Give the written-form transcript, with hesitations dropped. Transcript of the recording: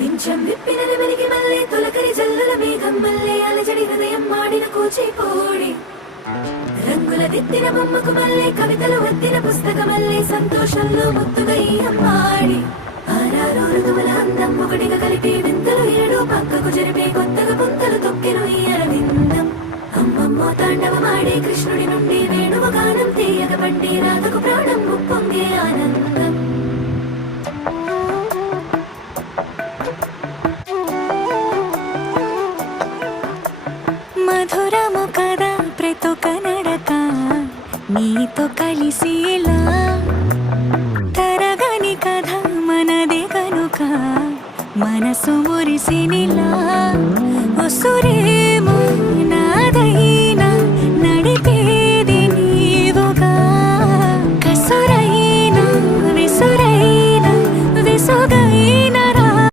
పింఛం విప్పిన నెమలికి మల్లె తొలకరి జల్లుల మేఘం మల్లె అలజడి హృదయం మాడిన కూచిపూడి రంగుల దిద్దిన బొమ్మకు మల్లె కవితలు వద్దిన పుస్తకమల్లె సంతోషంలో ముద్దుగా ఈ అమ్మాడి ఆరారు ఋతువుల అందం ఒకటిగా కలిపి వింతలు ఏడు పక్కకు జరిపే కొత్తగా పుంతలు తొక్కెను ఈ అరవిందం అమ్మమ్మో తాండవమాడే కృష్ణుడి నుండి వేణువ గానం తీయగ పండి రాధకు ప్రాణం ఉప్పొంగే ఆనందం మధురము కదా ప్రతొక నడక నీతో కలిసేలా తరగని కథ మనదే కనుక మనసు మురిసినిలా ఒసురే